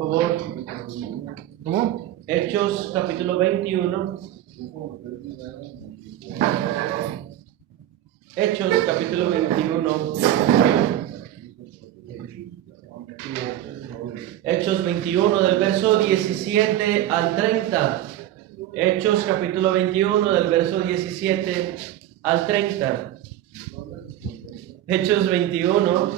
favor. ¿Cómo? Hechos capítulo 21. Hechos capítulo 21. Hechos 21 del verso 17 al 30. Hechos capítulo 21 del verso 17 al 30. Hechos 21,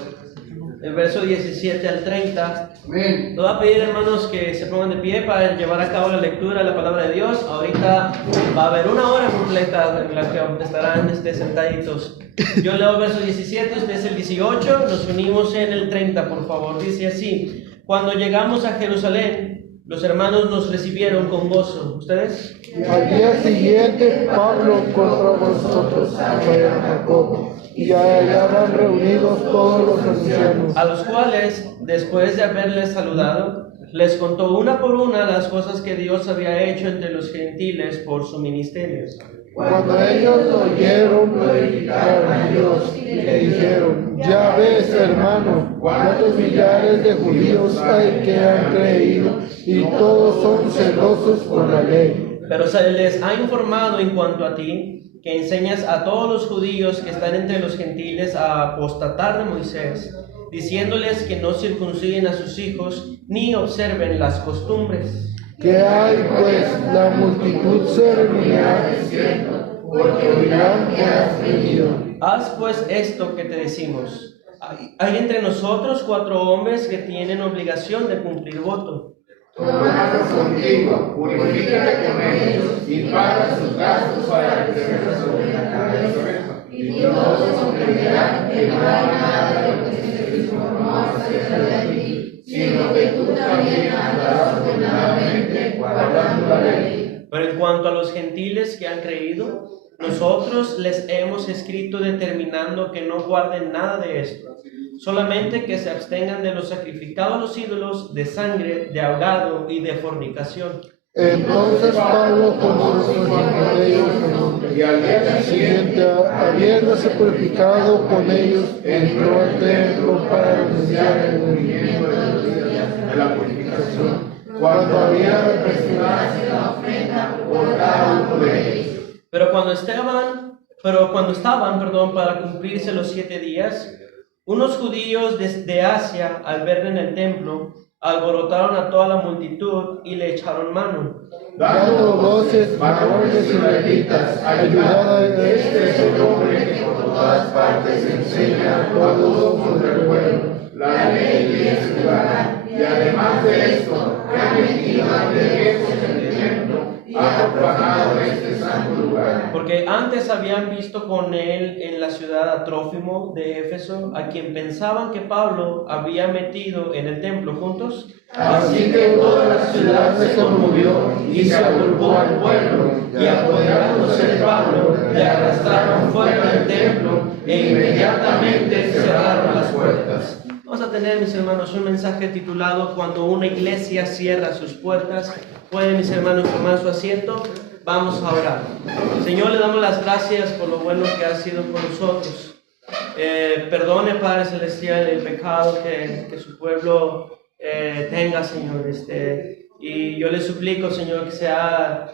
del verso 17 al 30. Amén. Le voy a pedir, hermanos, que se pongan de pie para llevar a cabo la lectura de la palabra de Dios. Ahorita va a haber una hora completa en la que estarán sentaditos. Yo leo el verso 17, ustedes el 18, nos unimos en el 30, por favor. Dice así: cuando llegamos a Jerusalén, los hermanos nos recibieron con gozo. ¿Ustedes? Al día siguiente, Pablo contra vosotros fue a Jacobo, y allá hallaban reunidos todos los ancianos. A los cuales, después de haberles saludado, les contó una por una las cosas que Dios había hecho entre los gentiles por su ministerio. Cuando ellos oyeron, glorificaron a Dios y le dijeron: ya ves, hermano, cuántos millares de judíos hay que han creído, y todos son celosos por la ley. Pero se les ha informado en cuanto a ti, que enseñas a todos los judíos que están entre los gentiles a apostatar de Moisés, diciéndoles que no circunciden a sus hijos ni observen las costumbres. ¿Qué hay pues? La multitud se reunirá diciendo, porque oirán que has venido. Haz pues esto que te decimos. Hay entre nosotros 4 hombres que tienen obligación de cumplir voto. Tomarlos contigo, purifícate con ellos y paga sus gastos para que se sobre la cabeza. Y todos comprenderán que no hay nada de lo que se les informó acerca de ti, sino que tú también andas ordenadamente guardando la ley. Pero en cuanto a los gentiles que han creído, nosotros les hemos escrito determinando que no guarden nada de esto, solamente que se abstengan de lo sacrificado a los ídolos, de sangre, de ahogado y de fornicación. Entonces Pablo tomó sus ellos y al día siguiente, habiéndose purificado con ellos, entró al templo para anunciar el movimiento de los días de la purificación, cuando había de presentarse la ofrenda por cada uno de ellos. Pero cuando estaban, para cumplirse los 7 días, unos judíos desde Asia, al verle en el templo, alborotaron a toda la multitud y le echaron mano. Dando voces, varones israelitas, ayudad a este hombre que por todas partes enseña a todos sobre el pueblo la ley y el lugar. Y además de esto, que ha metido ante Jesús en el templo, ha profanado este santo lugar. Porque antes habían visto con él en la ciudad a Trófimo de Éfeso, a quien pensaban que Pablo había metido en el templo juntos. Así que toda la ciudad se conmovió y se agolpó al pueblo, y apoderándose de Pablo, le arrastraron fuera del templo e inmediatamente cerraron las puertas. Vamos a tener, mis hermanos, un mensaje titulado Cuando una iglesia cierra sus puertas. Pueden, mis hermanos, tomar su asiento. Vamos a orar. Señor, le damos las gracias por lo bueno que ha sido con nosotros. Perdone, Padre Celestial, el pecado que su pueblo tenga, Señor. Y yo le suplico, Señor, que sea,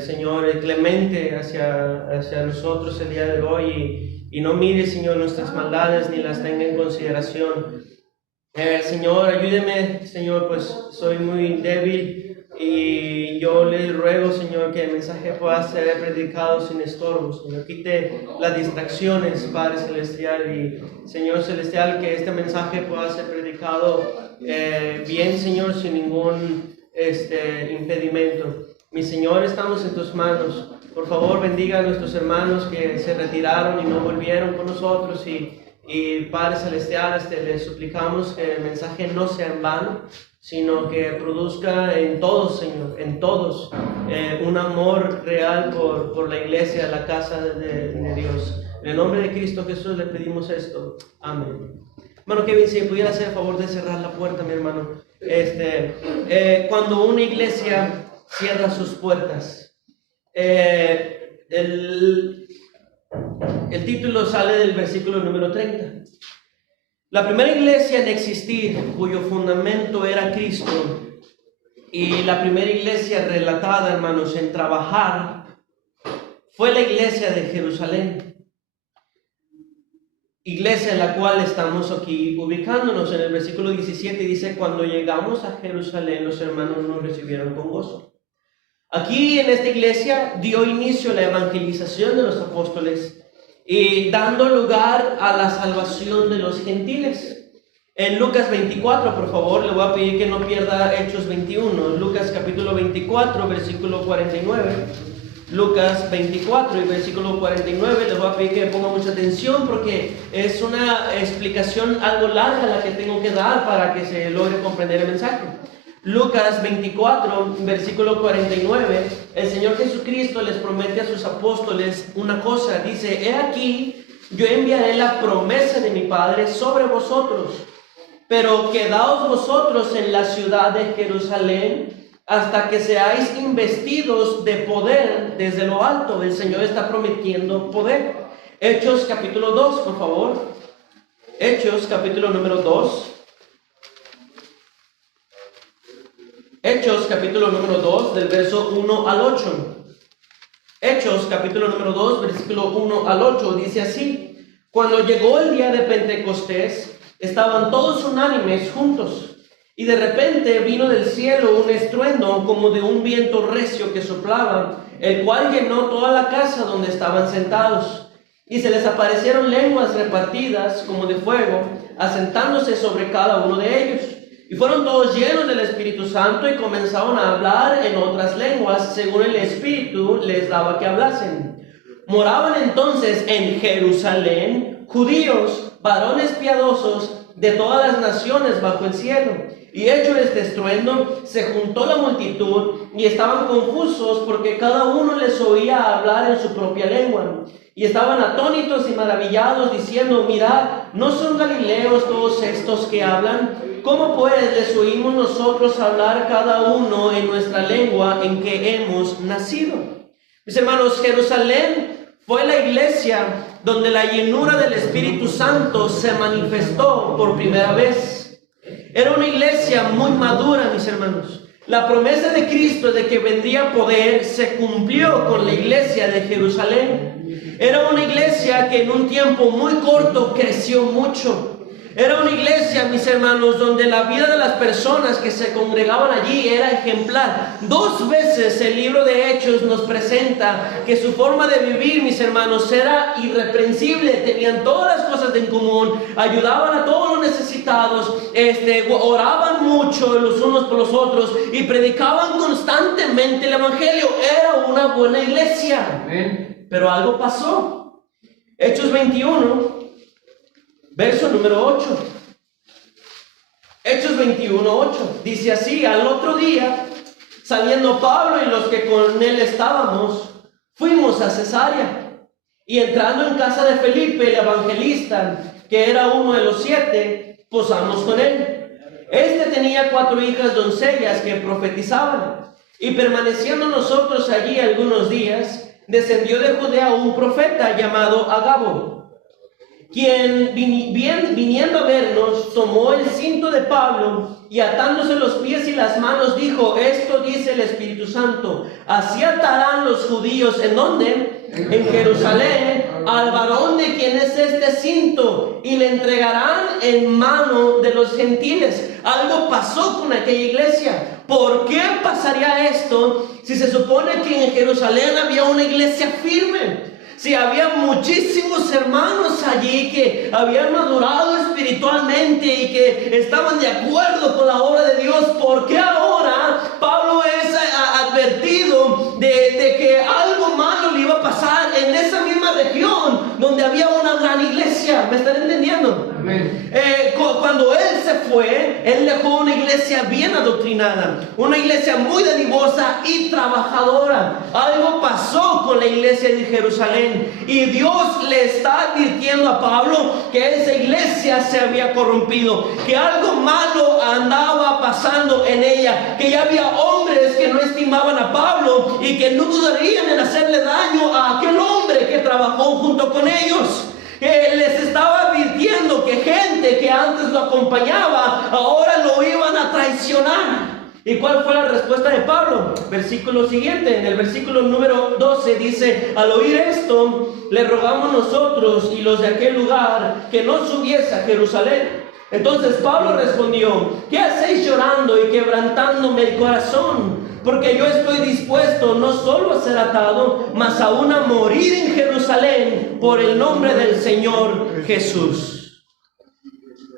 Señor, clemente hacia nosotros el día de hoy y no mire, Señor, nuestras maldades ni las tenga en consideración. Señor, ayúdeme, Señor, pues soy muy débil y yo le ruego, Señor, que el mensaje pueda ser predicado sin estorbo. Señor, quite las distracciones, Padre Celestial, y Señor Celestial, que este mensaje pueda ser predicado bien, Señor, sin ningún impedimento. Mi Señor, estamos en tus manos. Por favor, bendiga a nuestros hermanos que se retiraron y no volvieron con nosotros. Y Padre Celestial, les suplicamos que el mensaje no sea en vano, sino que produzca en todos, Señor, en todos, un amor real por la iglesia, la casa de Dios. En el nombre de Cristo Jesús le pedimos esto. Amén. Hermano Kevin, si pudiera hacer el favor de cerrar la puerta, mi hermano. Cuando una iglesia cierra sus puertas, el título sale del versículo número 30. La primera iglesia en existir, cuyo fundamento era Cristo, y la primera iglesia relatada, hermanos, en trabajar, fue la iglesia de Jerusalén. Iglesia en la cual estamos aquí ubicándonos. En el versículo 17 dice: cuando llegamos a Jerusalén, los hermanos nos recibieron con gozo. Aquí en esta iglesia dio inicio a la evangelización de los apóstoles y dando lugar a la salvación de los gentiles. En Lucas 24, por favor, le voy a pedir que no pierda Hechos 21. Lucas capítulo 24, versículo 49. Lucas 24 y versículo 49, les voy a pedir que pongan mucha atención porque es una explicación algo larga la que tengo que dar para que se logre comprender el mensaje. Lucas 24, versículo 49, el Señor Jesucristo les promete a sus apóstoles una cosa. Dice: he aquí, yo enviaré la promesa de mi Padre sobre vosotros, pero quedaos vosotros en la ciudad de Jerusalén hasta que seáis investidos de poder desde lo alto. El Señor está prometiendo poder. Hechos capítulo 2, por favor. Hechos capítulo número 2. Hechos capítulo número 2, del verso 1 al 8. Hechos capítulo número 2, versículo 1 al 8, dice así: cuando llegó el día de Pentecostés, estaban todos unánimes juntos. Y de repente vino del cielo un estruendo como de un viento recio que soplaba, el cual llenó toda la casa donde estaban sentados. Y se les aparecieron lenguas repartidas como de fuego, asentándose sobre cada uno de ellos. Y fueron todos llenos del Espíritu Santo y comenzaron a hablar en otras lenguas, según el Espíritu les daba que hablasen. Moraban entonces en Jerusalén judíos, varones piadosos de todas las naciones bajo el cielo. Y hecho este estruendo, se juntó la multitud y estaban confusos porque cada uno les oía hablar en su propia lengua. Y estaban atónitos y maravillados diciendo: mirad, ¿no son galileos todos estos que hablan? ¿Cómo pues les oímos nosotros hablar cada uno en nuestra lengua en que hemos nacido? Mis hermanos, Jerusalén fue la iglesia donde la llenura del Espíritu Santo se manifestó por primera vez. Era una iglesia muy madura, mis hermanos. La promesa de Cristo de que vendría poder se cumplió con la iglesia de Jerusalén. Era una iglesia que en un tiempo muy corto creció mucho. Era una iglesia, mis hermanos, donde la vida de las personas que se congregaban allí era ejemplar. 2 veces el libro de Hechos nos presenta que su forma de vivir, mis hermanos, era irreprensible. Tenían todas las cosas en común, ayudaban a todos los necesitados, oraban mucho los unos por los otros y predicaban constantemente el evangelio. Era una buena iglesia. Amén. Pero algo pasó. Hechos 21. Verso número 8. Hechos 21, 8. Dice así: al otro día, saliendo Pablo y los que con él estábamos, fuimos a Cesarea. Y entrando en casa de Felipe, el evangelista, que era uno de los 7, posamos con él. Este tenía 4 hijas doncellas que profetizaban. Y permaneciendo nosotros allí algunos días, descendió de Judea un profeta llamado Agabo, quien viniendo a vernos, tomó el cinto de Pablo y atándose los pies y las manos dijo: esto dice el Espíritu Santo, así atarán los judíos, ¿en dónde? En Jerusalén, al varón de quien es este cinto, y le entregarán en mano de los gentiles. Algo pasó con aquella iglesia. ¿Por qué pasaría esto si se supone que en Jerusalén había una iglesia firme? Si había muchísimos hermanos allí que habían madurado espiritualmente y que estaban de acuerdo con la obra de Dios, ¿por qué ahora Pablo es advertido de que algo malo le iba a pasar en esa misma región donde había una gran iglesia? ¿Me están entendiendo? Amén. Cuando él se fue, él dejó una iglesia bien adoctrinada, una iglesia muy dadivosa y trabajadora. Algo pasó con la iglesia de Jerusalén y Dios le está advirtiendo a Pablo que esa iglesia se había corrompido, que algo malo andaba pasando en ella, que ya había hombres que no estimaban a Pablo y que no dudarían en hacerle daño a aquel hombre que trabajó junto con ellos. que les estaba advirtiendo que gente que antes lo acompañaba, ahora lo iban a traicionar. ¿Y cuál fue la respuesta de Pablo? Versículo siguiente, en el versículo número 12 dice: al oír esto, le rogamos nosotros y los de aquel lugar que no subiese a Jerusalén. Entonces Pablo respondió: ¿qué hacéis llorando y quebrantándome el corazón? Porque yo estoy dispuesto no solo a ser atado, mas aún a morir en Jerusalén por el nombre del Señor Jesús.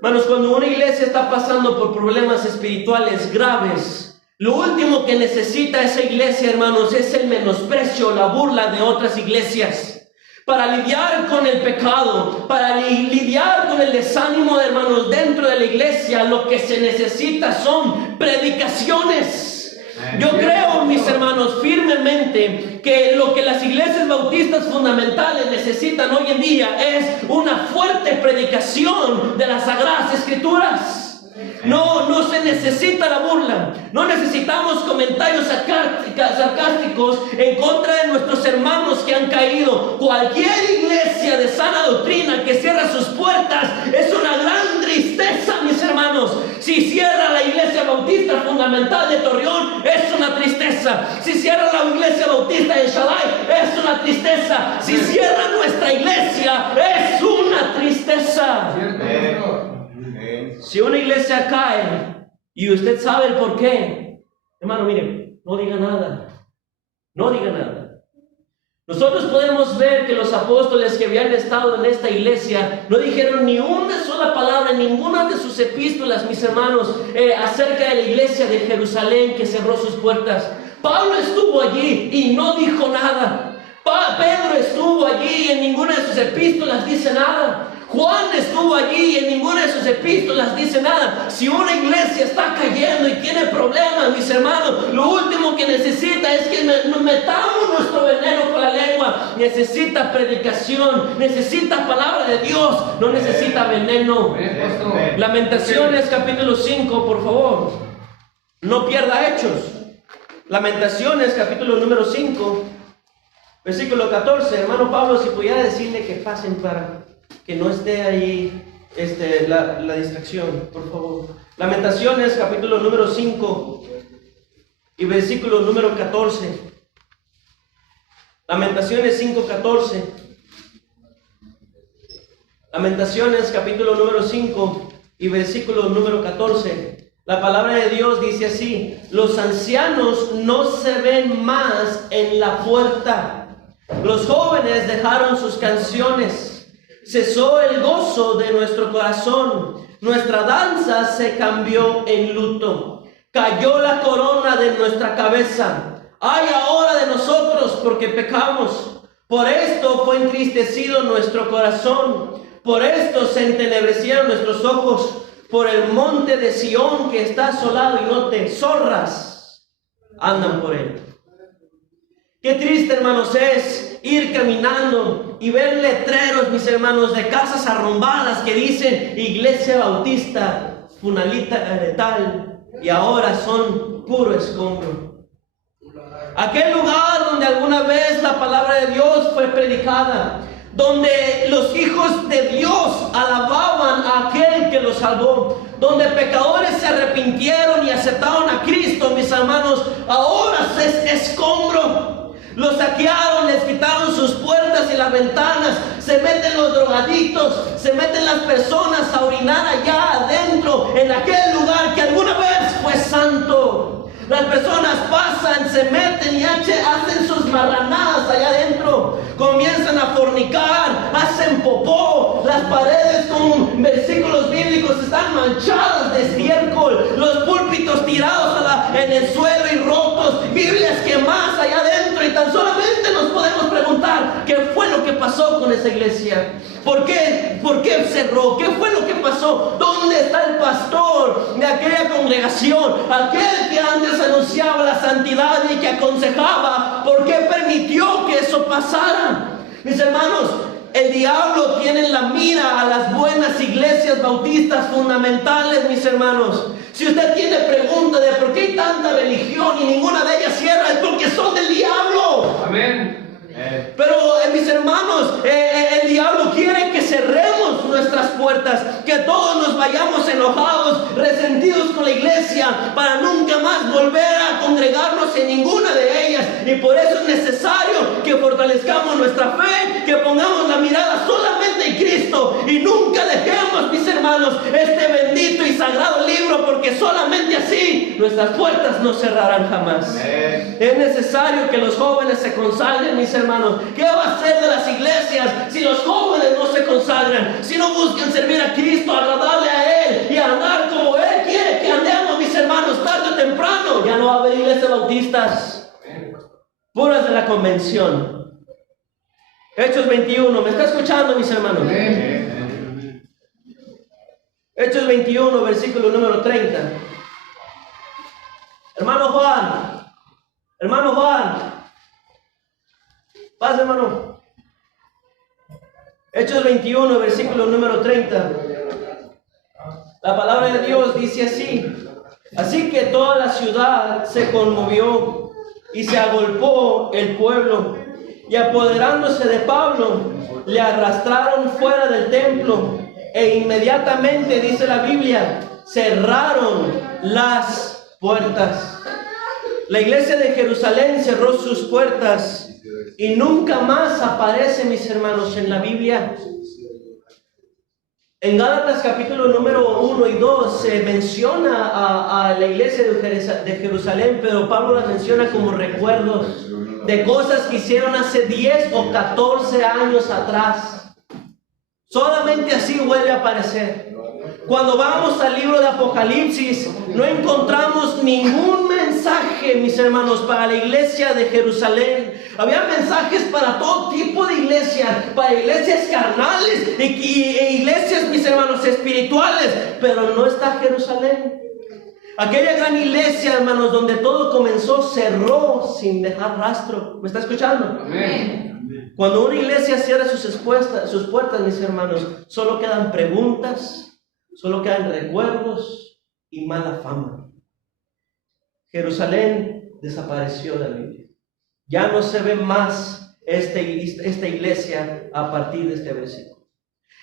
Hermanos, cuando una iglesia está pasando por problemas espirituales graves, lo último que necesita esa iglesia, hermanos, es el menosprecio, la burla de otras iglesias. Para lidiar con el pecado, para lidiar con el desánimo de hermanos dentro de la iglesia, lo que se necesita son predicaciones. Yo creo, mis hermanos, firmemente que lo que las iglesias bautistas fundamentales necesitan hoy en día es una fuerte predicación de las Sagradas Escrituras. No se necesita la burla. No necesitamos comentarios sarcásticos en contra de nuestros hermanos que han caído. Cualquier iglesia de sana doctrina que cierra sus puertas es una gran tristeza, mis hermanos. Si cierra la iglesia bautista fundamental de Torreón, es una tristeza. Si cierra la iglesia bautista de Shaddai, es una tristeza. Si cierra nuestra iglesia, es una tristeza. Si una iglesia cae y usted sabe el por qué, hermano, mire, no diga nada. No diga nada. Nosotros podemos ver que los apóstoles que habían estado en esta iglesia no dijeron ni una sola palabra en ninguna de sus epístolas, mis hermanos, acerca de la iglesia de Jerusalén que cerró sus puertas. Pablo estuvo allí y no dijo nada. Pedro estuvo allí y en ninguna de sus epístolas dice nada. Juan estuvo allí y en ninguna de sus epístolas dice nada. Si una iglesia está cayendo y tiene problemas, mis hermanos, lo último que necesita es que nos metamos nuestro veneno con la lengua. Necesita predicación, necesita palabra de Dios, no necesita veneno. Lamentaciones capítulo 5, por favor. No pierda Hechos. Lamentaciones capítulo número 5, versículo 14. Hermano Pablo, si pudiera decirle que pasen para que no esté ahí la distracción, por favor. Lamentaciones capítulo número 5 y versículo número 14. Lamentaciones 5:14. Lamentaciones capítulo número 5 y versículo número 14. La palabra de Dios dice así: los ancianos no se ven más en la puerta. Los jóvenes dejaron sus canciones. Cesó el gozo de nuestro corazón. Nuestra danza se cambió en luto. Cayó la corona de nuestra cabeza. Ay ahora de nosotros porque pecamos. Por esto fue entristecido nuestro corazón. Por esto se entenebrecieron nuestros ojos. Por el monte de Sión que está asolado y note, zorras andan por él. Qué triste, hermanos, es ir caminando y ver letreros, mis hermanos, de casas arrumbadas que dicen Iglesia Bautista Funalita de tal, y ahora son puro escombro. Aquel lugar donde alguna vez la palabra de Dios fue predicada, donde los hijos de Dios alababan a aquel que los salvó, donde pecadores se arrepintieron y aceptaron a Cristo, mis hermanos, ahora es escombro. Los saquearon, les quitaron sus puertas y las ventanas, se meten los drogadictos, se meten las personas a orinar allá adentro, en aquel lugar que alguna vez fue santo. Las personas pasan, se meten y hacen sus marranadas allá adentro, comienzan a fornicar, hacen popó, las paredes con versículos bíblicos están manchadas de estiércol, los púlpitos tirados en el suelo y rotos, Biblias quemadas allá adentro, y tan solamente nos podemos preguntar qué fue lo que pasó con esa iglesia. ¿Por qué cerró? ¿Qué fue lo que pasó? ¿Dónde está el pastor de aquella congregación? Aquel que antes anunciaba la santidad y que aconsejaba. ¿Por qué permitió que eso pasara? Mis hermanos, el diablo tiene en la mira a las buenas iglesias bautistas fundamentales, mis hermanos. Si usted tiene pregunta de por qué hay tanta religión y ninguna de ellas cierra, es porque son del diablo. Amén. Pero mis hermanos, el diablo quiere que se para nunca más volver a congregarnos en ninguna de ellas. Y por eso es necesario que fortalezcamos nuestra fe, que pongamos la mirada solamente en Cristo y nunca dejemos, mis hermanos, este bendito y sagrado libro, porque solamente así nuestras puertas no cerrarán jamás. Es necesario que los jóvenes se consagren, mis hermanos. ¿Qué va a hacer de las iglesias si los jóvenes no se consagran? Si no buscan servir a Cristo, agradarle a Él y andar como Él quiere que andemos, mis hermanos, tarde o temprano. Ya no va a haber iglesias bautistas, puras de la convención. Hechos 21, ¿me está escuchando, mis hermanos? Hechos 21, versículo número 30. Hermano Juan, pasa, hermano. Hechos 21, versículo número 30. La palabra de Dios dice así: así que toda la ciudad se conmovió y se agolpó el pueblo, y apoderándose de Pablo, le arrastraron fuera del templo, e inmediatamente, dice la Biblia, cerraron las puertas. La iglesia de Jerusalén cerró sus puertas y nunca más aparece, mis hermanos, en la Biblia. En Gálatas capítulo número 1 y 2 se menciona a la iglesia de Jerusalén, pero Pablo la menciona como recuerdos de cosas que hicieron hace 10 o 14 años atrás. Solamente así vuelve a aparecer. Cuando vamos al libro de Apocalipsis, no encontramos ningún mensaje, mis hermanos, para la iglesia de Jerusalén. Había mensajes para todo tipo de iglesias, para iglesias carnales e iglesias, mis hermanos, espirituales, pero no está Jerusalén. Aquella gran iglesia, hermanos, donde todo comenzó, cerró sin dejar rastro. ¿Me está escuchando? Amén. Cuando una iglesia cierra sus puertas, mis hermanos, solo quedan preguntas, solo quedan recuerdos y mala fama. Jerusalén desapareció de la Biblia. Ya no se ve más esta iglesia a partir de este versículo.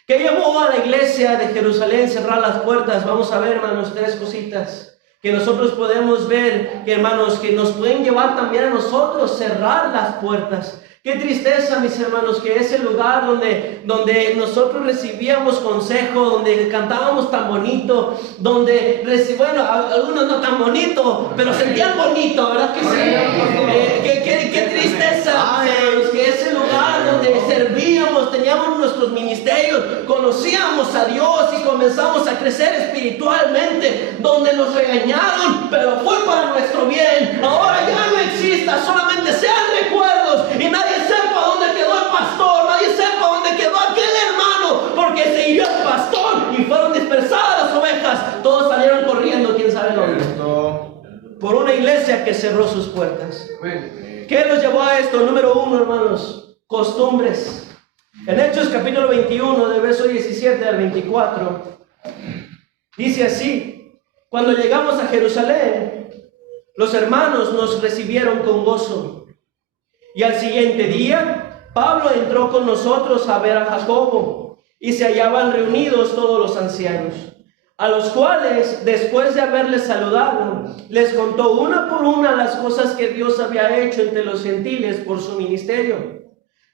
¿Qué llevó a la iglesia de Jerusalén a cerrar las puertas? Vamos a ver, hermanos, 3 cositas que nosotros podemos ver, hermanos, que nos pueden llevar también a nosotros a cerrar las puertas. Qué tristeza, mis hermanos, que ese lugar donde nosotros recibíamos consejo, donde cantábamos tan bonito, donde, bueno, algunos no tan bonito, pero sentían bonito, ¿verdad que sí? Qué tristeza, mis hermanos, que ese lugar donde servíamos, teníamos nuestros ministerios, conocíamos a Dios y comenzamos a crecer espiritualmente, donde nos regañaron, pero fue para nuestro bien. Ahora ya no exista, solamente sean recuerdos y nadie sepa dónde quedó el pastor, nadie sepa dónde quedó aquel hermano, porque se hirió el pastor y fueron dispersadas las ovejas. Todos salieron corriendo, quién sabe dónde, por una iglesia que cerró sus puertas. ¿Qué nos llevó a esto? Número 1, hermanos, costumbres. En Hechos capítulo 21, del verso 17 al 24, dice así: cuando llegamos a Jerusalén, los hermanos nos recibieron con gozo. Y al siguiente día, Pablo entró con nosotros a ver a Jacobo, y se hallaban reunidos todos los ancianos, a los cuales, después de haberles saludado, les contó una por una las cosas que Dios había hecho entre los gentiles por su ministerio.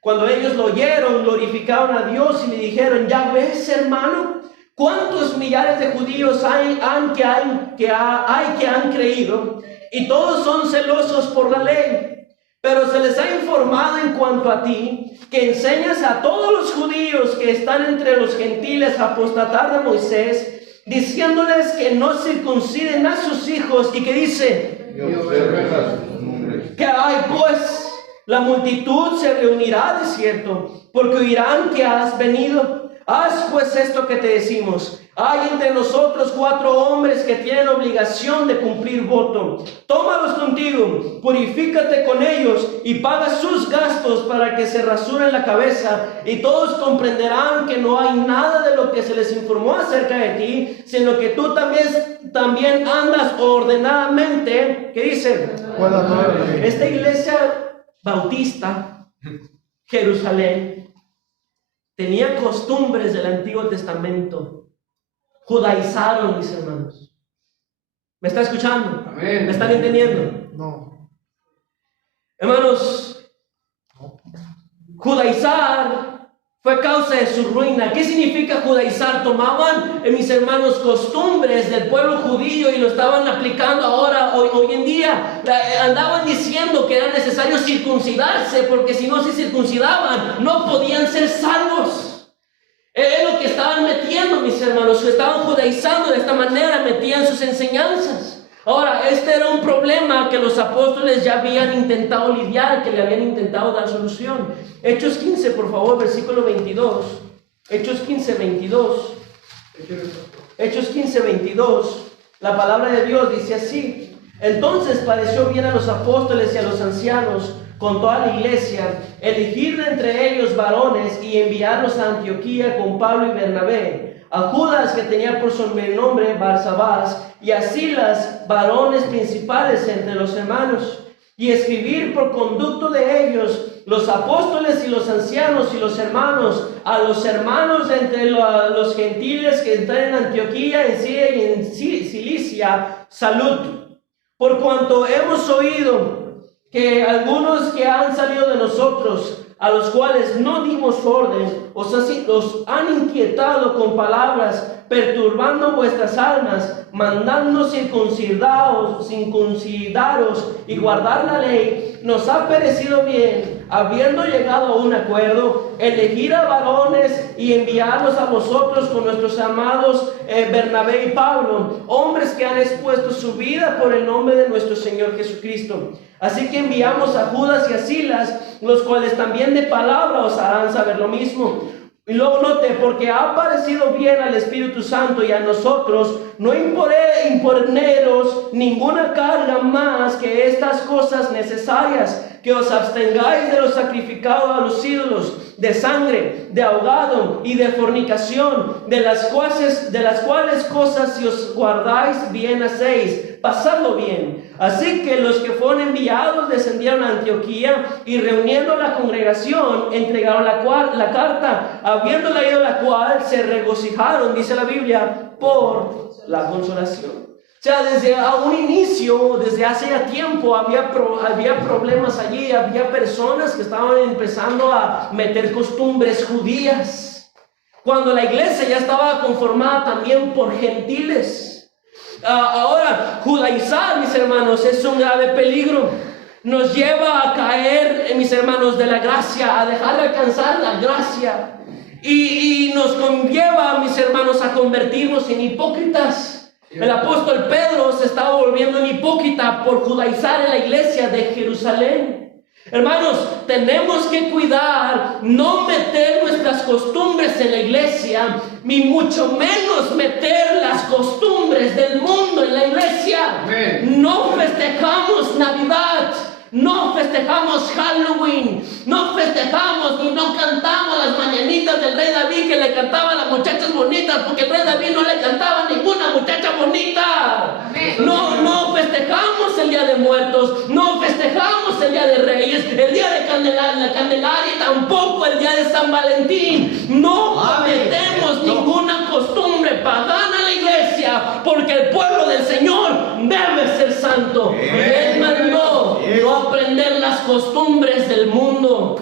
Cuando ellos lo oyeron, glorificaron a Dios y le dijeron: ¿ya ves, hermano, cuántos millares de judíos hay que han creído, y todos son celosos por la ley? Pero se les ha informado en cuanto a ti, que enseñas a todos los judíos que están entre los gentiles a apostatar de Moisés, diciéndoles que no circunciden a sus hijos, y que dice: que hay pues, la multitud se reunirá de cierto, porque oirán que has venido. Haz pues esto que te decimos. Hay entre nosotros 4 hombres que tienen obligación de cumplir voto. Tómalos contigo, purifícate con ellos y paga sus gastos para que se rasuren la cabeza, y todos comprenderán que no hay nada de lo que se les informó acerca de ti, sino que tú también andas ordenadamente. ¿Qué dice? Esta iglesia bautista, Jerusalén, tenía costumbres del Antiguo Testamento. Judaizaron, mis hermanos. ¿Me está escuchando? Amén. ¿Me están entendiendo? No. Hermanos, judaizar fue causa de su ruina. ¿Qué significa judaizar? Tomaban, mis hermanos, costumbres del pueblo judío y lo estaban aplicando ahora, hoy en día. Andaban diciendo que era necesario circuncidarse, porque si no se circuncidaban, no podían ser salvos. Es lo que estaban metiendo, mis hermanos, estaban judaizando de esta manera, metían sus enseñanzas. Ahora, este era un problema que los apóstoles ya habían intentado lidiar, que le habían intentado dar solución. Hechos 15, por favor, versículo 22. Hechos 15, 22. Hechos 15, 22. La palabra de Dios dice así: entonces pareció bien a los apóstoles y a los ancianos, con toda la iglesia, elegir de entre ellos varones y enviarlos a Antioquía con Pablo y Bernabé, a Judas, que tenía por sobrenombre Barsabás, y a Silas, varones principales entre los hermanos, y escribir por conducto de ellos, los apóstoles y los ancianos y los hermanos, a los hermanos entre los gentiles que están en Antioquía, en Siria y en Cilicia, salud. Por cuanto hemos oído que algunos que han salido de nosotros, a los cuales no dimos orden, os han inquietado con palabras, perturbando vuestras almas, mandando circuncidaros y guardar la ley, nos ha parecido bien, habiendo llegado a un acuerdo, elegir a varones y enviarlos a vosotros con nuestros amados Bernabé y Pablo, hombres que han expuesto su vida por el nombre de nuestro Señor Jesucristo. Así que enviamos a Judas y a Silas, los cuales también de palabra os harán saber lo mismo. Y luego note, porque ha parecido bien al Espíritu Santo y a nosotros no imponeros ninguna carga más que estas cosas necesarias, que os abstengáis de lo sacrificado a los ídolos, de sangre, de ahogado y de fornicación, de las cuales cosas si os guardáis bien hacéis, pasadlo bien. Así que los que fueron enviados descendieron a Antioquía y reuniendo la congregación entregaron la carta, habiendo leído la cual se regocijaron, dice la Biblia, por la consolación. O sea, desde un inicio, desde hace ya tiempo, había problemas allí, había personas que estaban empezando a meter costumbres judías, cuando la iglesia ya estaba conformada también por gentiles. Ahora, judaizar, mis hermanos, es un grave peligro. Nos lleva a caer, mis hermanos, de la gracia, a dejar de alcanzar la gracia. Y nos conlleva, mis hermanos, a convertirnos en hipócritas. El apóstol Pedro se estaba volviendo un hipócrita por judaizar en la iglesia de Jerusalén. Hermanos, tenemos que cuidar, no meter nuestras costumbres en la iglesia, ni mucho menos meter las costumbres del mundo en la iglesia. Amén. No festejamos Navidad, no festejamos Halloween, no festejamos y no cantamos las mañanitas del rey David que le cantaban a las muchachas bonitas, porque el rey David no le cantaba a ninguna muchacha bonita. No festejamos el Día de Muertos, no festejamos el Día de Reyes, el Día de la Candelaria y tampoco el Día de San Valentín. No metemos ninguna costumbre pagana en la iglesia, porque el pueblo del Señor debe ser santo. Él mandó no aprender las costumbres del mundo.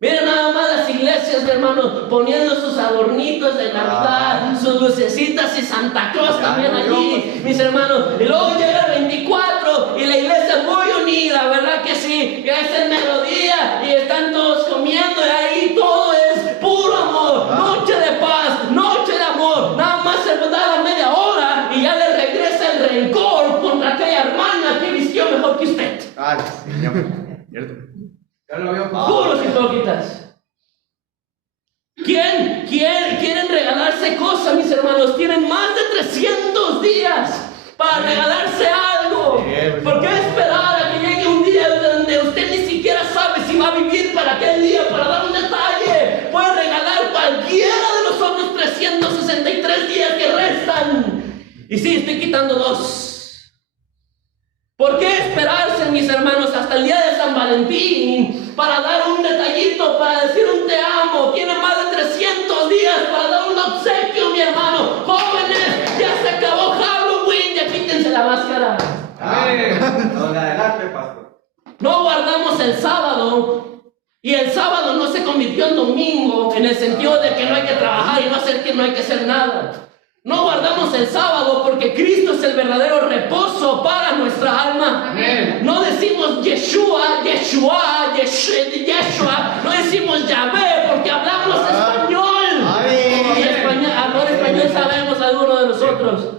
Miren nada más las iglesias, hermanos, poniendo sus adornitos de Navidad, sus lucecitas y Santa Claus también allí, mis hermanos. Y luego llega el 24 y la iglesia muy unida, ¿verdad que sí? Que es el mediodía y están todos comiendo y ahí todo es puro amor, noche de paz, noche de amor. Nada más se da la media hora y ya le regresa el rencor contra aquella hermana que vistió mejor que usted. Ay, cierto. Puros hipócritas. ¿Quieren regalarse cosas, mis hermanos? Tienen más de 300 días para regalarse algo. ¿Por qué esperar a que llegue un día donde usted ni siquiera sabe si va a vivir para aquel día para dar un detalle? Puede regalar cualquiera de los otros 363 días que restan. Y sí, estoy quitando 2. ¿Por qué esperarse, mis hermanos, hasta el día de San Valentín para dar un detallito, para decir un te amo? Tiene más de 300 días para dar un obsequio, mi hermano. Jóvenes, ya se acabó Halloween, ya quítense la máscara guardamos el sábado y el sábado no se convirtió en domingo en el sentido de que no hay que trabajar y no hay que hacer nada. No guardamos el sábado porque Cristo es el verdadero reposo para nuestra alma. Amén. No decimos Yeshua, no decimos Yahvé porque hablamos español. Y español sabemos algunos de nosotros.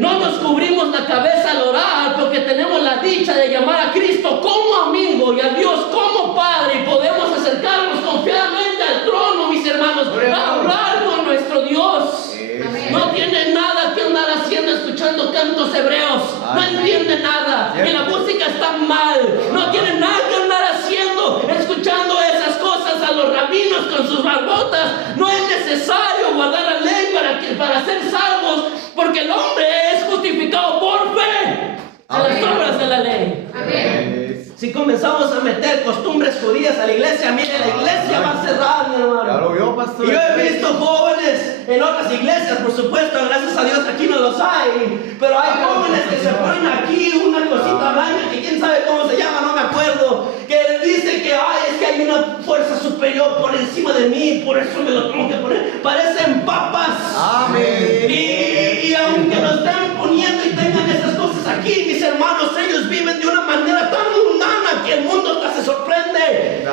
No nos cubrimos la cabeza al orar porque tenemos la dicha de llamar a Cristo como amigo y a Dios como Padre y podemos acercarnos confiadamente al trono, mis hermanos, a hablar con nuestro Dios. No tiene nada que andar haciendo escuchando cantos hebreos. No entiende nada. Y la música está mal. No tiene nada que andar haciendo escuchando esas cosas a los rabinos con sus barbotas. No es necesario guardar la ley para ser salvos, porque el hombre es justificado por fe a las obras de la ley. Amén. Si comenzamos a meter costumbres judías a la iglesia, mire, la iglesia va a cerrar, mi hermano. Ya lo vio, pastor. Y yo he visto jóvenes en otras iglesias, por supuesto, gracias a Dios aquí no los hay, pero hay jóvenes que se ponen aquí una cosita blanca que quién sabe cómo se llama, no me acuerdo, que dice que es que hay una fuerza superior por encima de mí, por eso me lo tengo que poner. Parecen papas. Amén. Y aunque lo estén poniendo y tengan esas cosas aquí, mis hermanos, ellos viven de una manera tan mundana que el mundo hasta se sorprende.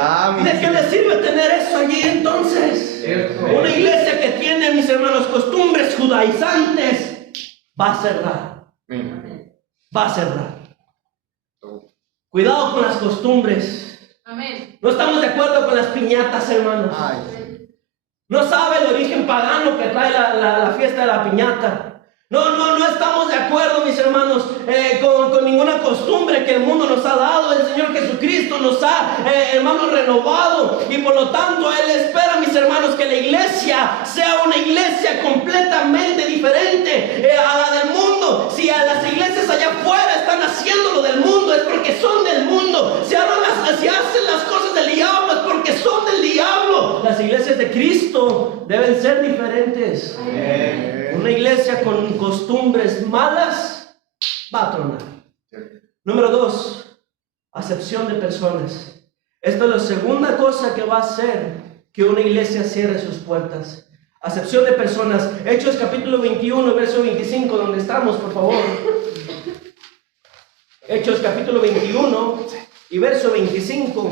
¿De qué les sirve tener eso allí entonces? Cierto. Una iglesia que tiene, mis hermanos, costumbres judaizantes va a cerrar. Va a cerrar. Cuidado con las costumbres. Amén. No estamos de acuerdo con las piñatas, hermanos. No sabe el origen pagano que trae la fiesta de la piñata. No estamos de acuerdo, mis hermanos, con ninguna costumbre que el mundo nos ha dado. El Señor Jesucristo nos ha, hermanos, renovado. Y por lo tanto, Él espera, mis hermanos, que la iglesia sea una iglesia completamente diferente a la del mundo. Si a las iglesias allá afuera están haciendo lo del mundo, es porque son del mundo. Si hacen las cosas del diablo, es porque son del diablo. Las iglesias de Cristo deben ser diferentes. Una iglesia con costumbres malas va a tronar. Número 2, acepción de personas. Esta es la segunda cosa que va a hacer que una iglesia cierre sus puertas. Acepción de personas. Hechos capítulo 21, verso 25, donde estamos, por favor. Hechos capítulo 21 y verso 25.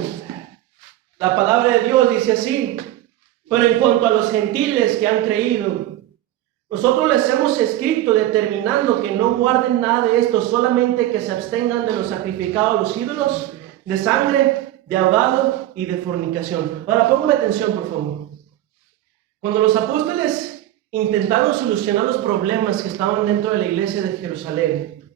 La palabra de Dios dice así: pero en cuanto a los gentiles que han creído, nosotros les hemos escrito determinando que no guarden nada de esto, solamente que se abstengan de los sacrificados a los ídolos, de sangre, de ahogado y de fornicación. Ahora, póngame atención, por favor. Cuando los apóstoles intentaron solucionar los problemas que estaban dentro de la iglesia de Jerusalén,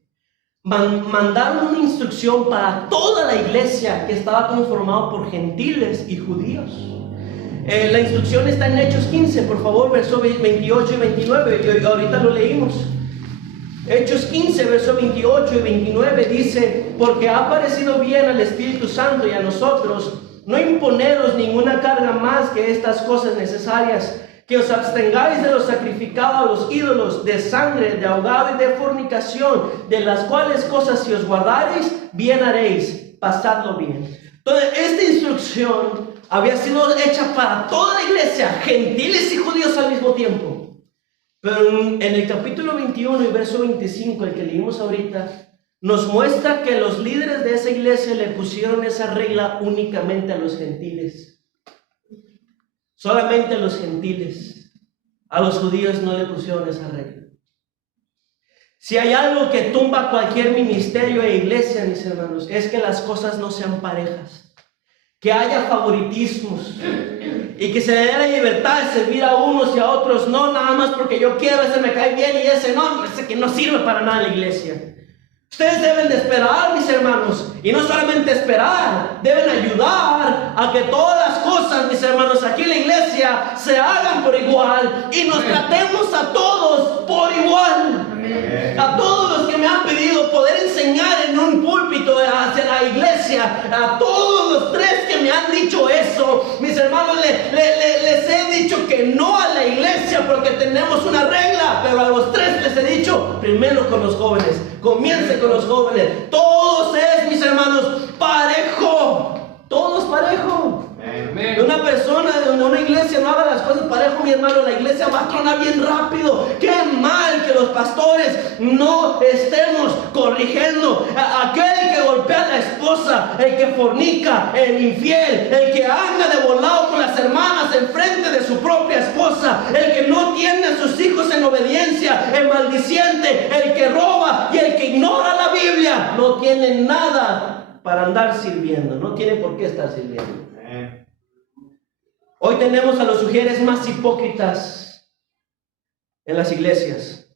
mandaron una instrucción para toda la iglesia que estaba conformada por gentiles y judíos. La instrucción está en Hechos 15, por favor, versos 28 y 29, y ahorita lo leímos. Hechos 15, versos 28 y 29 dice: porque ha parecido bien al Espíritu Santo y a nosotros no imponeros ninguna carga más que estas cosas necesarias, que os abstengáis de los sacrificados a los ídolos, de sangre, de ahogado y de fornicación, de las cuales cosas si os guardareis, bien haréis, pasadlo bien. Entonces, esta instrucción había sido hecha para toda la iglesia, gentiles y judíos al mismo tiempo. Pero en el capítulo 21 y verso 25, el que leímos ahorita, nos muestra que los líderes de esa iglesia le pusieron esa regla únicamente a los gentiles. Solamente a los gentiles. A los judíos no le pusieron esa regla. Si hay algo que tumba cualquier ministerio e iglesia, mis hermanos, es que las cosas no sean parejas, que haya favoritismos y que se le dé la libertad de servir a unos y a otros, no nada más porque yo quiero, ese me cae bien y ese no, ese que no sirve para nada en la iglesia. Ustedes deben de esperar, mis hermanos, y no solamente esperar, deben ayudar a que todas las cosas, mis hermanos, aquí en la iglesia se hagan por igual y nos tratemos a todos por igual. A todos los que me han pedido poder enseñar en un púlpito hacia la iglesia, a todos los 3 que me han dicho eso, mis hermanos, les he dicho que no a la iglesia porque tenemos una regla, pero a los 3 les he dicho, primero con los jóvenes, comience con los jóvenes, todos es, mis hermanos, parejo. hermano, la iglesia va a tronar bien rápido. Qué mal que los pastores no estemos corrigiendo a aquel que golpea a la esposa, el que fornica, el infiel, el que anda de volado con las hermanas en frente de su propia esposa, el que no tiene a sus hijos en obediencia, el maldiciente, el que roba y el que ignora la Biblia. No tiene nada para andar sirviendo, no tiene por qué estar sirviendo. Hoy tenemos a los sugieres más hipócritas en las iglesias.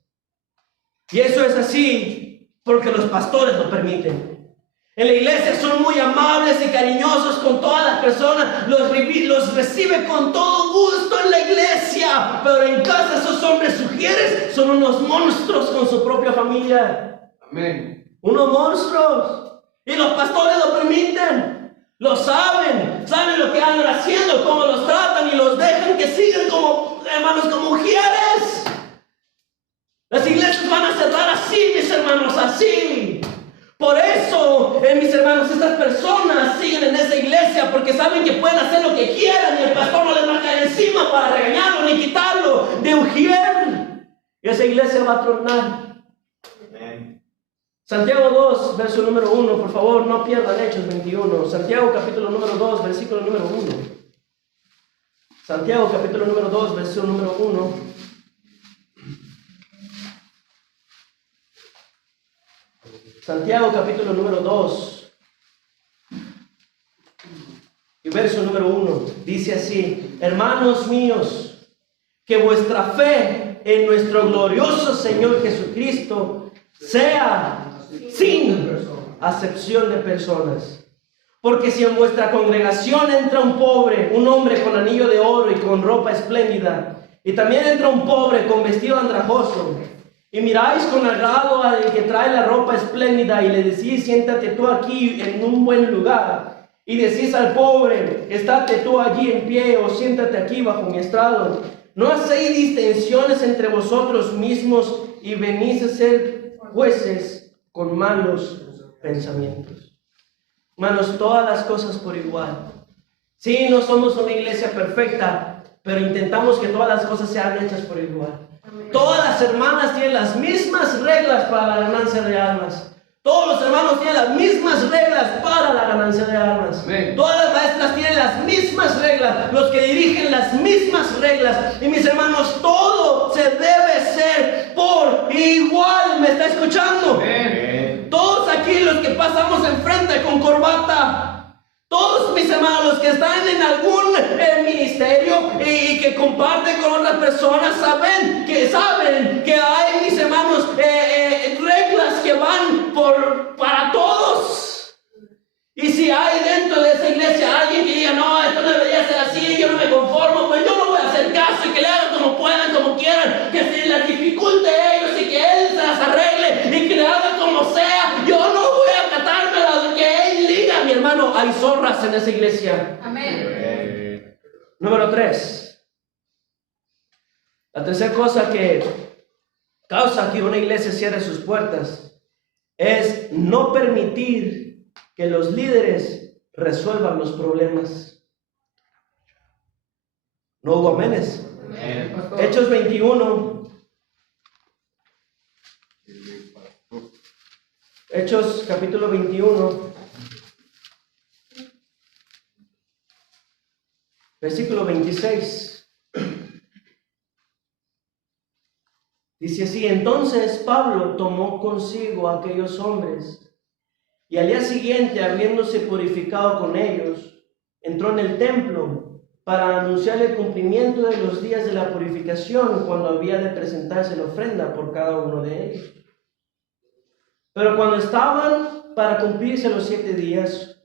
Y eso es así porque los pastores lo permiten. En la iglesia son muy amables y cariñosos con todas las personas. Los recibe con todo gusto en la iglesia. Pero en casa esos hombres sugieres son unos monstruos con su propia familia. Amén. Unos monstruos. Y los pastores lo permiten. Lo saben lo que andan haciendo, cómo los tratan y los dejan que sigan como hermanos, como mujeres. Las iglesias van a cerrar así, mis hermanos, así. Por eso, mis hermanos, estas personas siguen en esa iglesia porque saben que pueden hacer lo que quieran y el pastor no les va a caer encima para regañarlo ni quitarlo de ujier. Y esa iglesia va a tronar. Santiago 2, verso número 1, por favor, no pierdan Hechos 21. Santiago capítulo número 2, versículo número 1. Santiago capítulo número 2, versículo número 1. Santiago capítulo número 2 y verso número 1. Dice así: hermanos míos, que vuestra fe en nuestro glorioso Señor Jesucristo sea sin acepción de personas. Porque si en vuestra congregación entra un pobre, un hombre con anillo de oro y con ropa espléndida, y también entra un pobre con vestido andrajoso, y miráis con agrado al que trae la ropa espléndida y le decís: siéntate tú aquí en un buen lugar, y decís al pobre: estate tú allí en pie, o siéntate aquí bajo mi estrado, ¿no hacéis distensiones entre vosotros mismos y venís a ser jueces con malos pensamientos? Hermanos, todas las cosas por igual. Sí, no somos una iglesia perfecta, pero intentamos que todas las cosas sean hechas por igual. Todas las hermanas tienen las mismas reglas para la ganancia de almas. Todos los hermanos tienen las mismas reglas para la ganancia de almas. Amén. Todas las maestras tienen las mismas reglas. Los que dirigen las mismas reglas. Y mis hermanos, todo se debe ser por igual. ¿Me está escuchando? Amén. Todos aquí los que pasamos enfrente con corbata. Todos mis hermanos, los que están en algún ministerio y que comparten con otras personas, saben que hay, mis hermanos, reglas que van para todos. Y si hay dentro de esa iglesia alguien que diga: no, esto no debería ser así, yo no me conformo, pues yo no voy a hacer caso, y que le hagan como puedan, como quieran, que se les dificulte a ellos y que él se las arregle y que le haga como sea. Yo no voy a acatarme a lo que él diga. Mi hermano, hay zorras en esa iglesia. Amén. Número 3. La tercera cosa que causa que una iglesia cierre sus puertas es no permitir que los líderes resuelvan los problemas. No hubo amenes. Hechos 21. Hechos capítulo 21. Versículo 26. Dice así: entonces Pablo tomó consigo a aquellos hombres, y al día siguiente, habiéndose purificado con ellos, entró en el templo para anunciar el cumplimiento de los días de la purificación, cuando había de presentarse la ofrenda por cada uno de ellos. Pero cuando estaban para cumplirse los 7 días,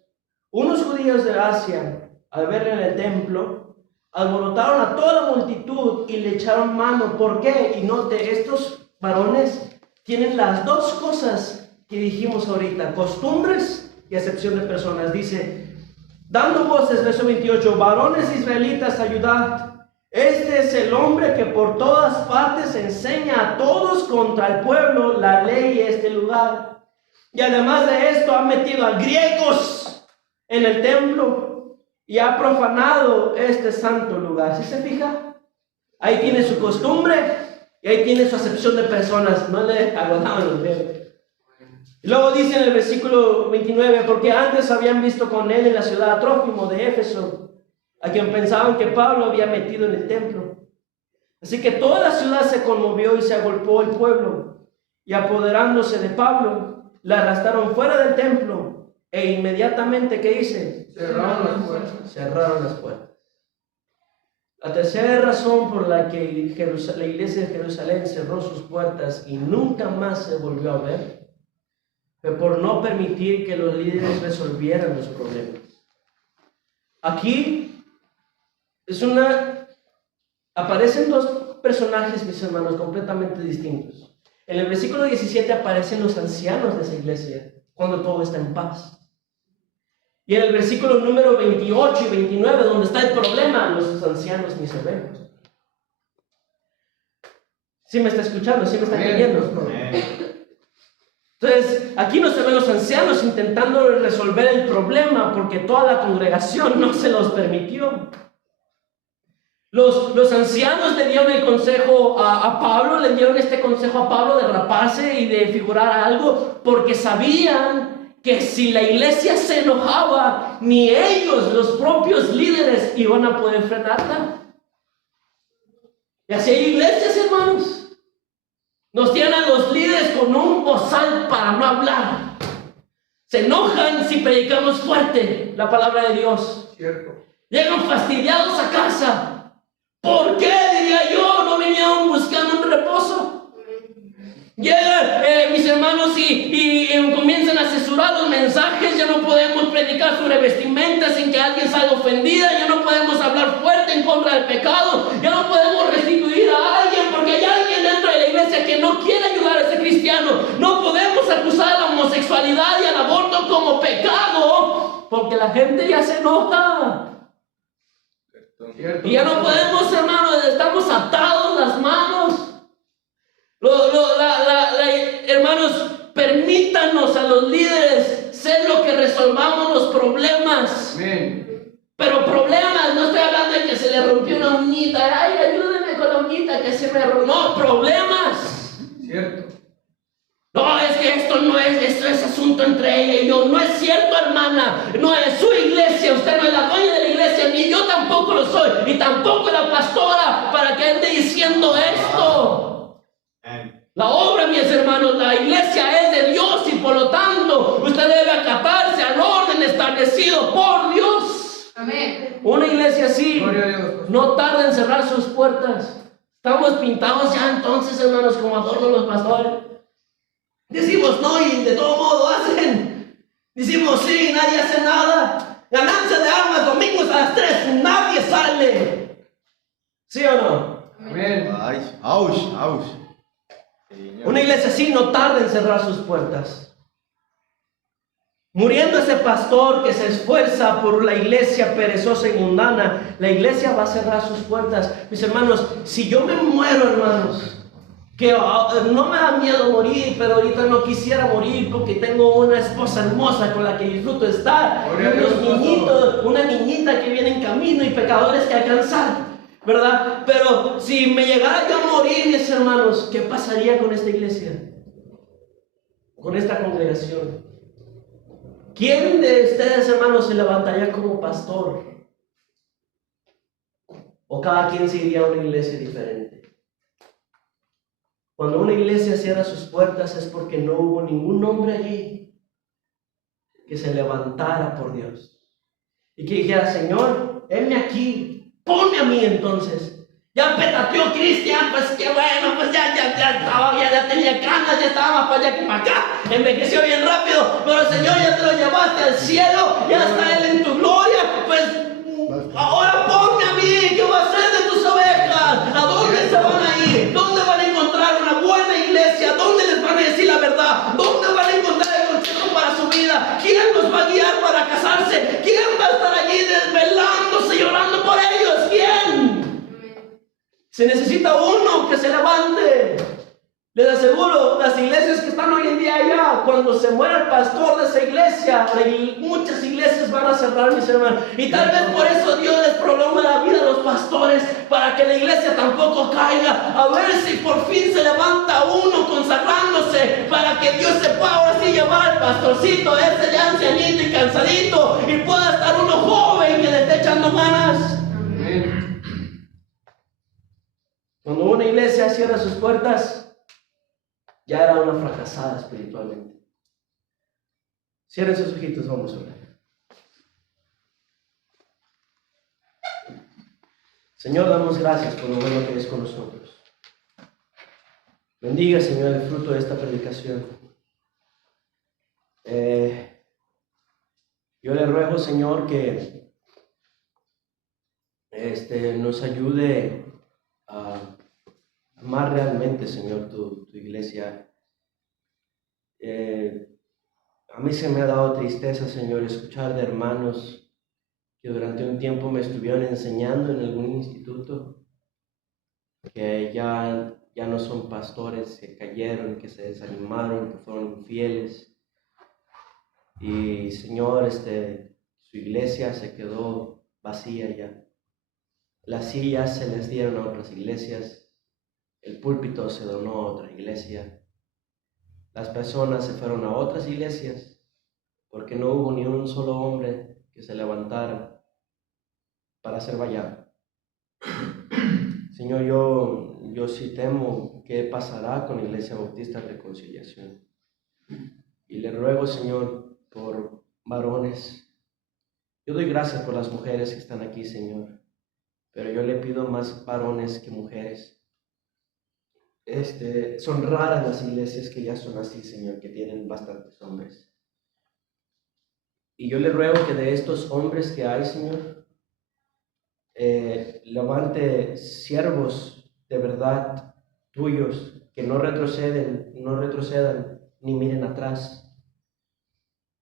unos judíos de Asia, al verle en el templo, alborotaron a toda la multitud y le echaron mano. ¿Por qué? Y note, estos varones tienen las dos cosas que dijimos ahorita: costumbres y acepción de personas. Dice, dando voces, verso 28, varones israelitas, ayudad. Este es el hombre que por todas partes enseña a todos contra el pueblo la ley de este lugar. Y además de esto ha metido a griegos en el templo y ha profanado este santo lugar. ¿Sí se fija? Ahí tiene su costumbre y ahí tiene su acepción de personas. No le aguantaban los dedos. Y luego dice en el versículo 29, porque antes habían visto con él en la ciudad a Trófimo de Éfeso, a quien pensaban que Pablo había metido en el templo. Así que toda la ciudad se conmovió y se agolpó el pueblo, y apoderándose de Pablo, le arrastraron fuera del templo, e inmediatamente, ¿qué dice? Cerraron las puertas. Cerraron las puertas. La tercera razón por la que la iglesia de Jerusalén cerró sus puertas y nunca más se volvió a ver, fue por no permitir que los líderes resolvieran los problemas. Aquí aparecen dos personajes, mis hermanos, completamente distintos. En el versículo 17 aparecen los ancianos de esa iglesia, cuando todo está en paz. Y en el versículo número 28 y 29, donde está el problema, los ancianos ni se ven. ¿Sí me está escuchando? ¿Sí me está entendiendo? Entonces, aquí no se ven los ancianos intentando resolver el problema porque toda la congregación no se los permitió. Los ancianos le dieron el consejo a Pablo, le dieron este consejo a Pablo de raparse y de figurar algo, porque sabían que si la iglesia se enojaba, ni ellos, los propios líderes, iban a poder frenarla. Y así hay iglesias, hermanos. Nos tienen a los líderes con un bozal para no hablar. Se enojan si predicamos fuerte la palabra de Dios. Cierto. Llegan fastidiados a casa. ¿Por qué, diría yo, no vinieron buscando un reposo? Llegan mis hermanos y comienzan a censurar los mensajes. Ya no podemos predicar sobre vestimenta sin que alguien salga ofendida. Ya no podemos hablar fuerte en contra del pecado. Ya no podemos restituir a alguien porque hay alguien dentro de la iglesia que no quiere ayudar a ese cristiano. No podemos acusar a la homosexualidad y al aborto como pecado porque la gente ya se enoja. Y ya no podemos, hermanos, estamos atados las manos. Hermanos, permítanos a los líderes ser lo que resolvamos los problemas. Amén. Pero problemas, no estoy hablando de que se le rompió una uñita. Ay, ayúdenme con la uñita que se me rompió. No, problemas. Cierto. No, es que esto es asunto entre ella y yo. No es cierto, hermana. No es su iglesia. Usted no es la dueña de la iglesia, ni yo tampoco lo soy, ni tampoco la pastora, para que ande diciendo esto. La obra, mis hermanos, la iglesia es de Dios y por lo tanto usted debe acatarse al orden establecido por Dios. Amén. Una iglesia así Gloria a Dios. no tarda en cerrar sus puertas. Estamos pintados ya entonces, hermanos, como adorno los pastores. Decimos no y de todo modo hacen. Decimos sí, nadie hace nada. Ganancia de armas, domingos a las 3, nadie sale. ¿Sí o no? Amén. Ay, ouch, ouch. Una iglesia así no tarda en cerrar sus puertas. Muriendo ese pastor que se esfuerza por la iglesia perezosa y mundana, la iglesia va a cerrar sus puertas. Mis hermanos, si yo me muero, hermanos, que no me da miedo morir, pero ahorita no quisiera morir porque tengo una esposa hermosa con la que disfruto estar, unos niñitos, una niñita que viene en camino y pecadores que alcanzar, ¿verdad? Pero si me llegara yo a morir, mis hermanos, ¿qué pasaría con esta iglesia? Con esta congregación. ¿Quién de ustedes, hermanos, se levantaría como pastor? ¿O cada quien se iría a una iglesia diferente? Cuando una iglesia cierra sus puertas es porque no hubo ningún hombre allí que se levantara por Dios y que dijera: Señor, henme aquí, ponme a mí entonces. Ya petateó Cristian, pues qué bueno, pues ya tenía canas, ya estaba más para allá que para acá, envejeció bien rápido, pero el Señor ya te lo llevaste al cielo, ya está Él en tu gloria, pues ahora ponme a mí, ¿qué voy a hacer de tus ovejas? ¿A dónde se van a ir? ¿Dónde van a encontrar una buena iglesia? ¿Dónde les van a decir la verdad? ¿Dónde van a encontrar el consejo para su vida? ¿Quién los va a guiar para casarse? ¿Quién va a estar allí desvelándose, llorando por ellos? ¿Quién? Se necesita uno que se levante. Les aseguro, las iglesias que están hoy en día allá, cuando se muera el pastor de esa iglesia, muchas iglesias van a cerrar, mis hermanos. Y tal vez por eso Dios les prolonga la vida a los pastores, para que la iglesia tampoco caiga. A ver si por fin se levanta uno consagrándose, para que Dios se pueda ahora sí llevar al pastorcito, ese ya ancianito y cansadito, y pueda estar uno joven que le esté echando ganas. Amén. Cuando una iglesia cierra sus puertas, ya era una fracasada espiritualmente. Cierren sus ojitos, vamos a orar. Señor, damos gracias por lo bueno que eres con nosotros. Bendiga, Señor, el fruto de esta predicación. Yo le ruego, Señor, que nos ayude a amar realmente, Señor, tu iglesia. A mí se me ha dado tristeza, Señor, escuchar de hermanos que durante un tiempo me estuvieron enseñando en algún instituto, que ya no son pastores, que cayeron, que se desanimaron, que fueron infieles. Y, Señor, su iglesia se quedó vacía ya. Las sillas se les dieron a otras iglesias. El púlpito se donó a otra iglesia. Las personas se fueron a otras iglesias porque no hubo ni un solo hombre que se levantara para ser vallado. Señor, yo sí temo qué pasará con la Iglesia Bautista de Reconciliación. Y le ruego, Señor, por varones. Yo doy gracias por las mujeres que están aquí, Señor, pero yo le pido más varones que mujeres. Son raras las iglesias que ya son así, Señor, que tienen bastantes hombres. Y yo le ruego que de estos hombres que hay, Señor, levante siervos de verdad tuyos, que no retrocedan ni miren atrás.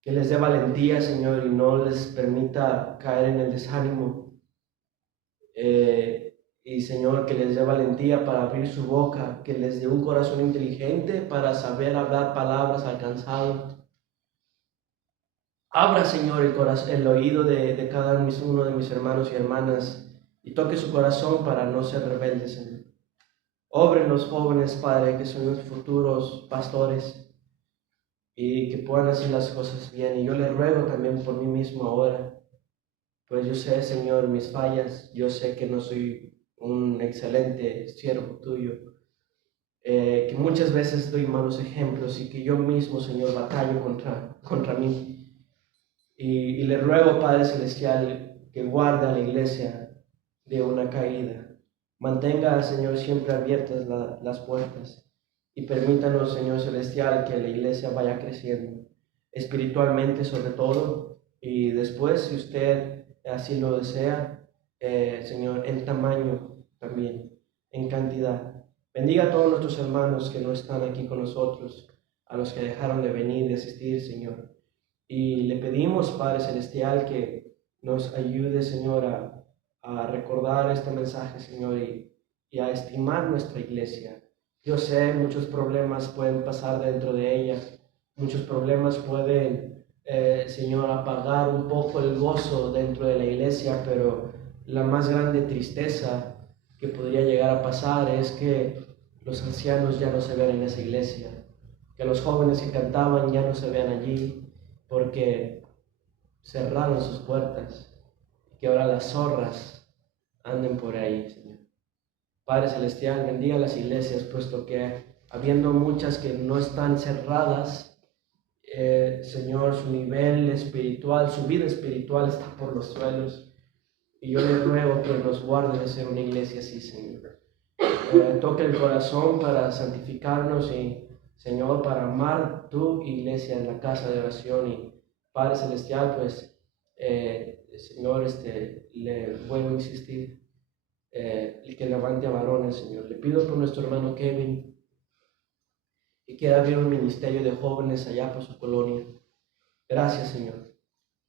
Que les dé valentía, Señor, y no les permita caer en el desánimo. Y, Señor, que les dé valentía para abrir su boca, que les dé un corazón inteligente para saber hablar palabras al cansado. Abra, Señor, el oído de cada uno de mis hermanos y hermanas y toque su corazón para no ser rebeldes, Señor. Obre en los jóvenes, Padre, que son los futuros pastores y que puedan hacer las cosas bien. Y yo le ruego también por mí mismo ahora, pues yo sé, Señor, mis fallas, yo sé que no soy un excelente siervo tuyo, que muchas veces doy malos ejemplos y que yo mismo, Señor, batallo contra mí. Y le ruego, Padre Celestial, que guarde a la iglesia de una caída. Mantenga, Señor, siempre abiertas las puertas y permítanos, Señor Celestial, que la iglesia vaya creciendo espiritualmente sobre todo, y después, si usted así lo desea, Señor, en tamaño también, en cantidad. Bendiga a todos nuestros hermanos que no están aquí con nosotros, a los que dejaron de venir, de asistir, Señor. Y le pedimos, Padre Celestial, que nos ayude, Señor, a recordar este mensaje, Señor, y a estimar nuestra iglesia. Yo sé, muchos problemas pueden pasar dentro de ella, muchos problemas pueden, Señor, apagar un poco el gozo dentro de la iglesia, pero la más grande tristeza que podría llegar a pasar es que los ancianos ya no se vean en esa iglesia, que los jóvenes que cantaban ya no se vean allí, porque cerraron sus puertas, que ahora las zorras anden por ahí, Señor. Padre Celestial, bendiga las iglesias, puesto que habiendo muchas que no están cerradas, Señor, su nivel espiritual, su vida espiritual está por los suelos, y yo le ruego que nos guarde de ser una iglesia así, Señor. Toque el corazón para santificarnos y, Señor, para amar tu iglesia en la casa de oración. Y Padre Celestial, pues, Señor, le vuelvo a insistir, el que levante a varones, Señor. Le pido por nuestro hermano Kevin, que quiera abrir un ministerio de jóvenes allá por su colonia. Gracias, Señor.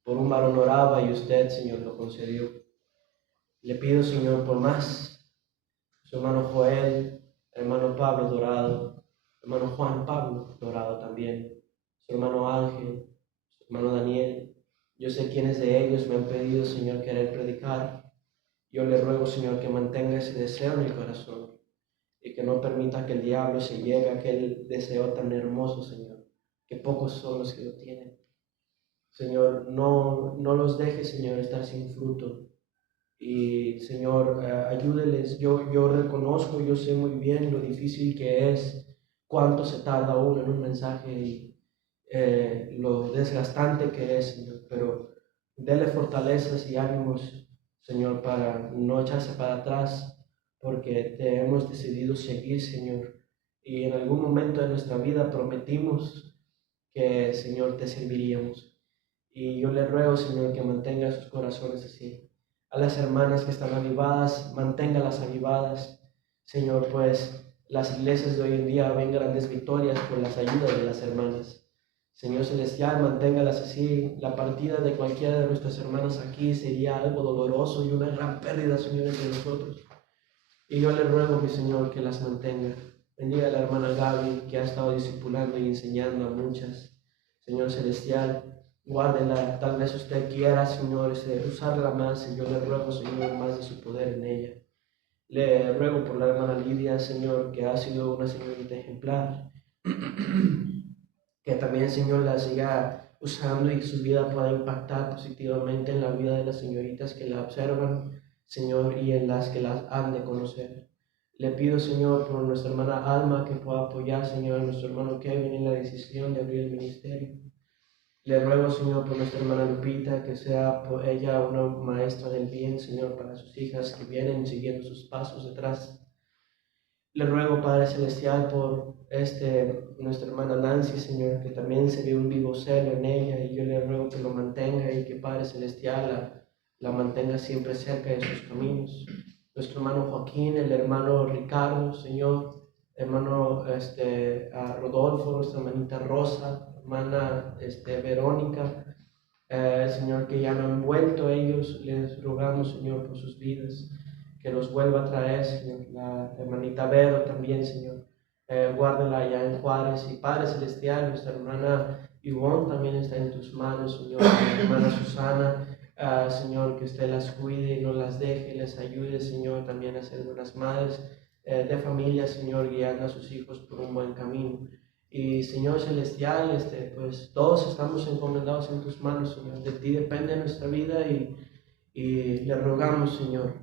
Por un varón oraba y usted, Señor, lo concedió. Le pido, Señor, por más. Su hermano Joel, hermano Pablo Dorado, hermano Juan Pablo Dorado también, su hermano Ángel, su hermano Daniel. Yo sé quiénes de ellos me han pedido, Señor, querer predicar. Yo le ruego, Señor, que mantenga ese deseo en el corazón y que no permita que el diablo se lleve a aquel deseo tan hermoso, Señor, que pocos son los que lo tienen. Señor, no los dejes, Señor, estar sin fruto. Y, Señor, ayúdeles. Yo reconozco, yo sé muy bien lo difícil que es, cuánto se tarda uno en un mensaje y lo desgastante que es, Señor, pero dele fortalezas y ánimos, Señor, para no echarse para atrás, porque te hemos decidido seguir, Señor, y en algún momento de nuestra vida prometimos que, Señor, te serviríamos. Y yo le ruego, Señor, que mantenga sus corazones así. A las hermanas que están avivadas, manténgalas avivadas, Señor, pues las iglesias de hoy en día ven grandes victorias por las ayudas de las hermanas. Señor Celestial, manténgalas así. La partida de cualquiera de nuestras hermanas aquí sería algo doloroso y una gran pérdida, Señor, entre nosotros. Y yo le ruego, mi Señor, que las mantenga. Bendiga a la hermana Gaby, que ha estado discipulando y enseñando a muchas. Señor Celestial, guárdela. Tal vez usted quiera, Señor, usarla más. Y yo le ruego, Señor, más de su poder en ella. Le ruego por la hermana Lidia, Señor, que ha sido una señorita ejemplar. Que también, Señor, la siga usando y su vida pueda impactar positivamente en la vida de las señoritas que la observan, Señor, y en las que las han de conocer. Le pido, Señor, por nuestra hermana Alma, que pueda apoyar, Señor, a nuestro hermano Kevin en la decisión de abrir el ministerio. Le ruego, Señor, por nuestra hermana Lupita, que sea por ella una maestra del bien, Señor, para sus hijas que vienen siguiendo sus pasos detrás. Le ruego, Padre Celestial, por nuestra hermana Nancy, Señor, que también se ve un vivo celo en ella, y yo le ruego que lo mantenga y que, Padre Celestial, la mantenga siempre cerca de sus caminos. Nuestro hermano Joaquín, el hermano Ricardo, Señor, hermano Rodolfo, nuestra hermanita Rosa, hermana Verónica, Señor, que ya no han vuelto ellos, les rogamos, Señor, por sus vidas, que los vuelva a traer, Señor. La hermanita Vero también, Señor, guárdala allá en Juárez. Y Padre Celestial, nuestra hermana Ivonne también está en tus manos, Señor. Mi hermana Susana, Señor, que usted las cuide y no las deje, les ayude, Señor, también a ser buenas madres de familia, Señor, guiando a sus hijos por un buen camino. Y, Señor Celestial, pues todos estamos encomendados en tus manos, Señor. De ti depende nuestra vida y le rogamos, Señor,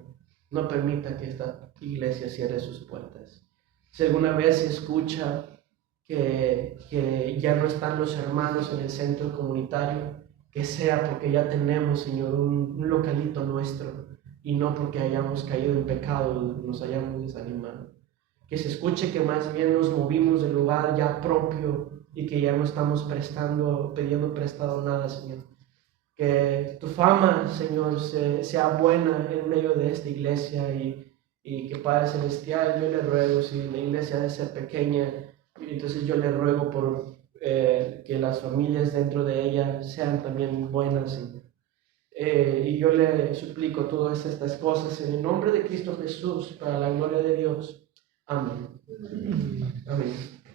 no permita que esta iglesia cierre sus puertas. Si alguna vez se escucha que ya no están los hermanos en el centro comunitario, que sea porque ya tenemos, Señor, un localito nuestro y no porque hayamos caído en pecado, nos hayamos desanimado. Que se escuche que más bien nos movimos del lugar ya propio y que ya no estamos pidiendo prestado nada, Señor. Que tu fama, Señor, sea buena en medio de esta iglesia y que, Padre Celestial, yo le ruego, si la iglesia debe ser pequeña, entonces yo le ruego por que las familias dentro de ella sean también buenas, Señor. Y yo le suplico todas estas cosas en el nombre de Cristo Jesús, para la gloria de Dios. Amén. Amén.